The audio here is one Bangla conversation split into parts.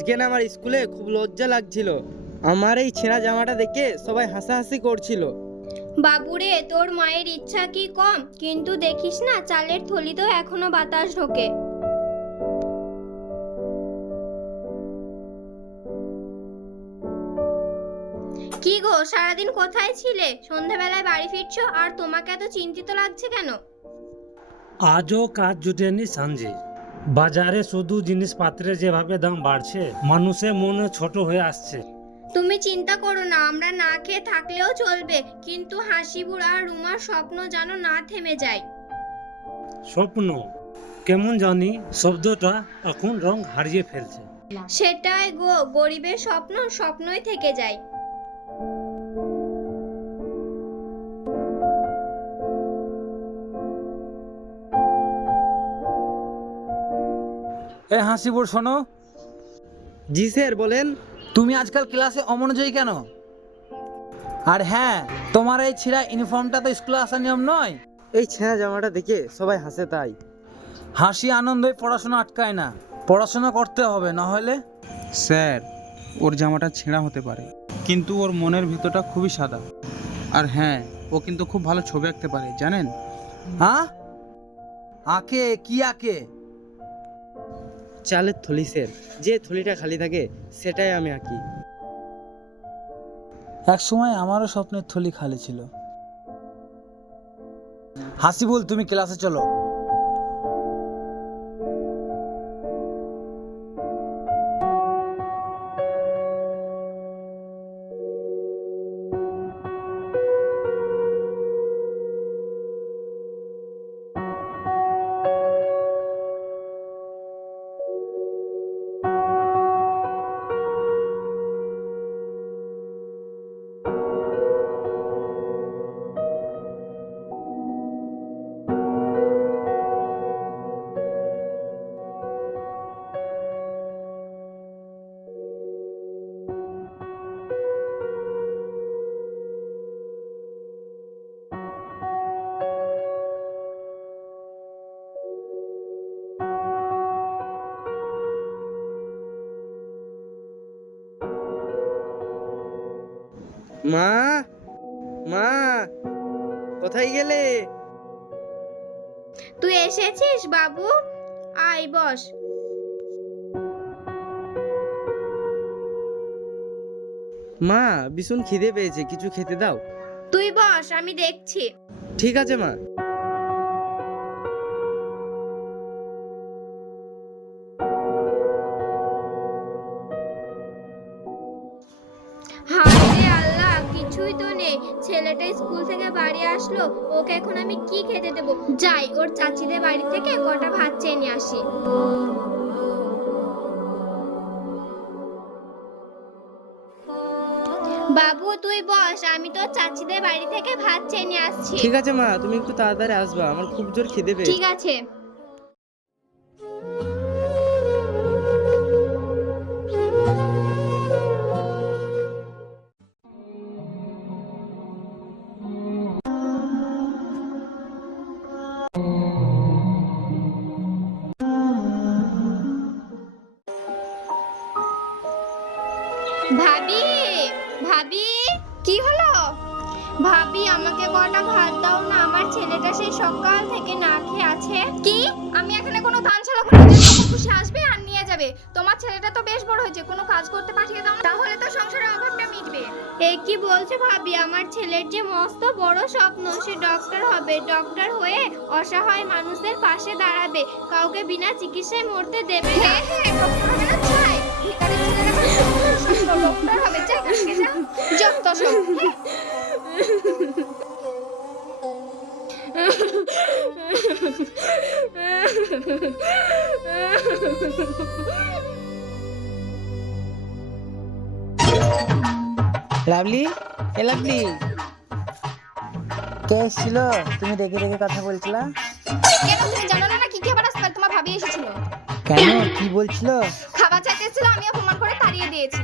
আজকে না আমার স্কুলে খুব লজ্জা লাগছিল। আমার এই ছেঁড়া জামাটা দেখে সবাই হাসাহাসি করছিল। বাবুরে, তোর মায়ের ইচ্ছা কি কম, কিন্তু দেখিস না চালের থলিতেও এখনো বাতাস ঢোকে। কি গো, সারাদিন কোথায় ছিলে? সন্ধ্যাবেলায় বাড়ি ফিরছো আর তোমাকে এত চিন্তিত লাগছে কেন? আজও কাজ জুটেনি সাঞ্জি। বাজারে শুধু জিনিসপত্রের যেভাবে দাম বাড়ছে, মানুষের মনে ছোট হয়ে আসছে। তুমি চিন্তা করো না, আমরা না খেয়ে থাকলেও চলবে, কিন্তু হাসিবুড় আর রুমার স্বপ্ন যেন না থেমে যায়। স্বপ্ন? কেমন জানি শব্দটা এখন রং হারিয়ে ফেলছে। সেটাই গো, গরিবের স্বপ্ন স্বপ্নই থেকে যায়। এ হাসিবুর শোনো, জি স্যার বলেন। তুমি আজকাল ক্লাসে অমনোযোগী কেন? আর হ্যাঁ, তোমার এই ছিঁড়া ইউনিফর্মটা তো স্কুলে আসার নিয়ম নয়। এই ছেঁড়া জামাটা দেখে সবাই হাসে তাই। হাসি আনন্দই পড়াশোনা আটকায় না, পড়াশোনা করতে হবে, না হলে। স্যার, ওর জামাটা ছেঁড়া হতে পারে, কিন্তু ওর মনের ভিতরটা খুবই সাদা। আর হ্যাঁ, ও কিন্তু খুব ভালো ছবি আঁকতে পারে, জানেন? হ্যাঁ, আঁকে? কি আঁকে? চালের থলি স্যার, যে থলিটা খালি থাকে সেটাই আমি আঁকি। এক সময় আমারও স্বপ্নের থলি খালি ছিল। হাসিবুল, তুমি ক্লাসে চলো। মা, মা, কোথায় গেলে? তুই এসেছিস বাবু, আয় বস। মা, ভীষণ খিদে পেয়েছে, কিছু খেতে দাও। তুই বস, আমি দেখছি। ঠিক আছে মা। হায় রে আল্লাহ, কিছুই তো নেই। ছেলেটা স্কুল থেকে বাড়ি আসলো, ওকে এখন আমি কি খেতে দেবো? যাই, ওর চাচিদের বাড়ি থেকে কটা ভাত চেয়ে নিয়ে আসি। বাবু তুই বস, আমি তো চাচিদের বাড়ি থেকে ভাত চেয়ে নিয়ে আসছি। ঠিক আছে মা, তুমি একটু তাড়াতাড়ি আসবা, আমার খুব জোর খিদে পেয়েছে। ঠিক আছে। ভাবি, ভাবি, কি হলো? ভাবি, আমাকে কটা ভাত দাও না, আমার ছেলেটা সেই সকাল থেকে না খেয়ে আছে। কি? আমি এখানে কোনো ধানশালা খুলে দিলে যখন খুশি আসবে আর নিয়ে যাবে? তোমার ছেলেটা তো বেশ বড় হয়েছে, কোনো কাজ করতে পাঠিয়ে দাও না, তাহলে তো সংসারের অভাবটা মিটবে। এই কি বলছো ভাবি? আমার ছেলের যে মস্ত বড় স্বপ্ন, সে ডক্টর হবে। ডক্টর হয়ে অসহায় মানুষের পাশে দাঁড়াবে, কাউকে বিনা চিকিৎসায় মরতে দেবে না। হ্যাঁ, ডক্টর হবে না চাই, ভিখারির ছেলেরা ডক্টর হবে, চাই কাকে যা যত সব। লাভলি, এ লাভলি, কে এসেছিল? তুমি দেখে দেখে কথা বলছিলা কেন, তুমি জানো না কি খাবার আসবে? তোমার ভাবি এসেছিল। কেন? কি বলছিল? খাবার চাইতেছিল, আমি অপমান করে তাড়িয়ে দিয়েছি।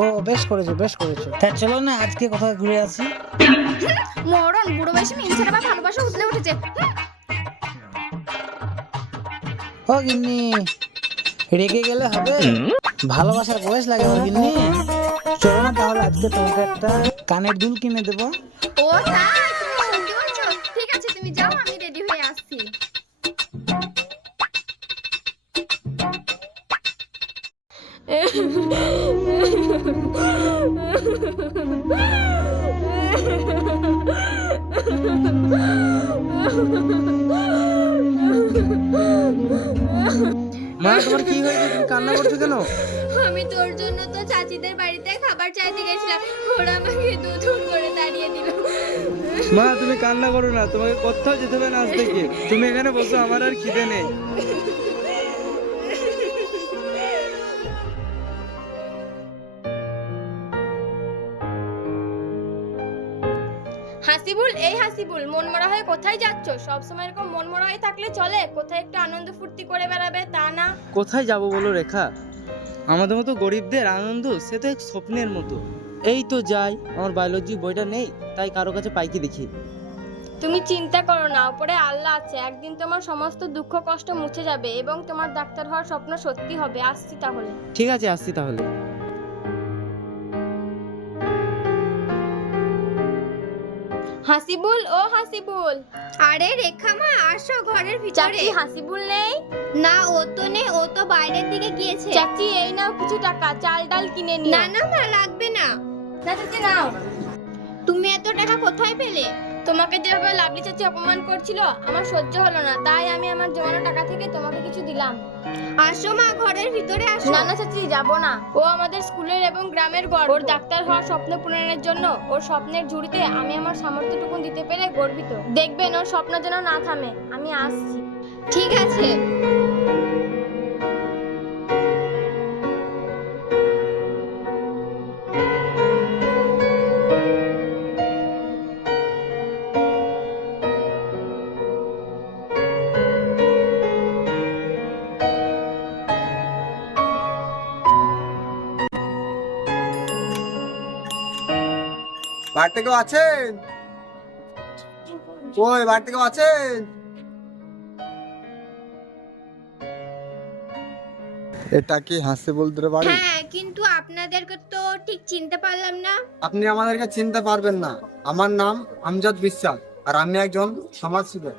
ও, বেশ করেছো, বেশ করেছো। তা চলো না আজকে কোথাও ঘুরে আসি। মরণ, বুড়ো বয়সে মিনছের আবার ভালোবাসা উতলে উঠেছে। ও গিন্নি, রেগে গেলে হবে? ভালোবাসার বয়স লাগে না গিন্নি। চলো না তাহলে আজকে তোমাকে একটা কানের দুল কিনে দেবো। ও তাই, তুমি সত্যি বলছো? ঠিক আছে, তুমি যাও, আমি রেডি হয়ে আসছি। মা, তোমার কি হয়েছে? তুমি কান্না করছো কেন? আমি তোর জন্য তো চাচিদের বাড়িতে খাবার চাইতে গেছিলাম, ওরা আমাকে দুধুর করে তাড়িয়ে দিল। মা, তুমি কান্না করো না, তোমাকে কোথাও যেতে হবে না আজ থেকে। তুমি এখানে বসো, আমার আর খিদে নেই। হাসিবুল, এই হাসিবুল, মনমরা হয়ে কোথায় যাচ্ছ? সবসময় এরকম মনমরা হয়ে থাকলে চলে? কোথায় একটু আনন্দ ফুর্তি করে বেড়াবে, তা না। কোথায় যাব বলো রেখা? আমাদের মতো গরিবদের আনন্দ সে তো এক স্বপ্নের মতো। এই তো যাই, আমার বায়োলজি বইটা নেই, তাই কারো কাছে পাই কি দেখি। তুমি চিন্তা করো না, উপরে আল্লাহ আছে, একদিন তোমার সমস্ত দুঃখ কষ্ট মুছে যাবে এবং তোমার ডাক্তার হওয়ার স্বপ্ন সত্যি হবে। আসছি তাহলে। ঠিক আছে, আসছি তাহলে। হাসিবুল, ও হাসিবুল। আরে রেখা মা, আসো ঘরের ভিতরে। চাচি, হাসিবুল নেই? না, ও তো নেই, ও তো বাইরের দিকে গিয়েছে। চাচি, এই নাও কিছু টাকা, চাল ডাল কিনে নিও। না না মা, লাগবে না। না চাচি, নাও। তুমি এত টাকা কোথায় পেলে? তোমাকে যেভাবে লাভলি চাচি অপমান করছিল, আমার সহ্য হলো না, তাই আমি আমার জমানো টাকা থেকে তোমাকে কিছু দিলাম। আসো মা, ঘরের ভিতরে আসো। না না চাচি, যাব না। ও আমাদের স্কুলের এবং গ্রামের গর্ব। ওর ডাক্তার হওয়ার স্বপ্ন পূরণের জন্য ওর স্বপ্নের ঝুড়িতে আমি আমার সামর্থ্যটুকু দিতে পেরে গর্বিত। দেখবেন ওর স্বপ্ন যেন না থামে। আমি আসছি। ঠিক আছে। বাড়িতে কেউ আছেন? ওই বাড়িতে কেউ আছেন? এটা কি হাসিবুলদের বাড়ি? হ্যাঁ, কিন্তু আপনাদেরকে তো ঠিক চিনতে পারলাম না। আপনি আমাদেরকে চিনতে পারবেন না। আমার নাম আমজাদ বিশ্বাস আর আমি একজন সমাজসেবক।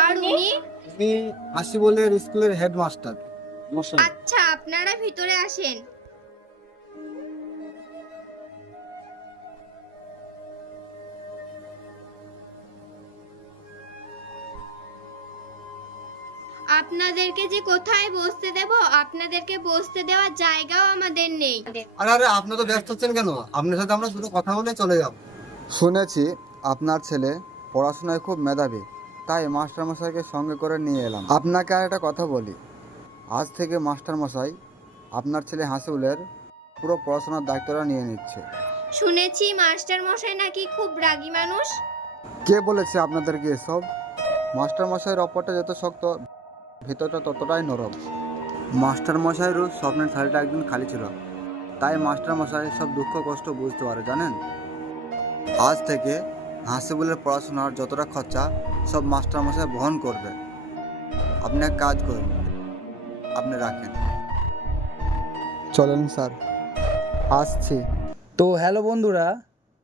আর উনি? উনি হাসিবুলের স্কুলের হেডমাস্টার। আচ্ছা, আপনারা ভিতরে আসেন। আপনাদেরকে যে কোথায় বসতে দেব, আপনাদেরকে বসতে দেওয়ার জায়গাও আমাদের নেই। আরে আরে, আপনি তো ব্যস্ত হচ্ছেন কেন? আপনার সাথে আমরা শুধু কথা বলে চলে যাব। শুনেছি আপনার ছেলে পড়াশোনায় খুব মেধাবী, তাই মাস্টারমশাইকে সঙ্গে করে নিয়ে এলাম। আপনাকে আর একটা কথা বলি, আজ থেকে মাস্টারমশাই আপনার ছেলে হাসিবুলের পুরো পড়াশোনার দায়িত্বটা নিয়ে নিচ্ছে। শুনেছি মাস্টার মশাই নাকি খুব রাগী মানুষ। কে বলেছে আপনাদেরকে এসব? মাস্টারমশাইয়ের অপরটা যত শক্ত, ভিতরটা ততটাই নরম। মাস্টারমশাইয়েরও স্বপ্নের থালিটা একদিন খালি ছিল, তাই মাস্টারমশাই সব দুঃখ কষ্ট বুঝতে পারে জানেন। আজ থেকে হাসিবুলের পড়াশোনার যতটা খরচা সব মাস্টারমশাই বহন করবে। আপনি এক কাজ করুন, আপনি রাখেন। চলেন স্যার, আসছি। তো হ্যালো বন্ধুরা,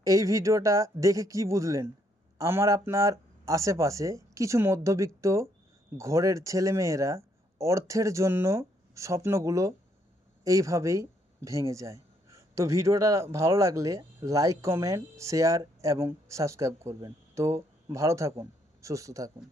এই ভিডিওটা দেখে কি বুঝলেন? আমার আপনার আশেপাশে কিছু মধ্যবিত্ত ঘরের ছেলেমেয়েরা অর্থের জন্য স্বপ্নগুলো এইভাবেই ভেঙে যায়। তো ভিডিওটা ভালো লাগলে লাইক, কমেন্ট, শেয়ার এবং সাবস্ক্রাইব করবেন। তো ভালো থাকুন, সুস্থ থাকুন।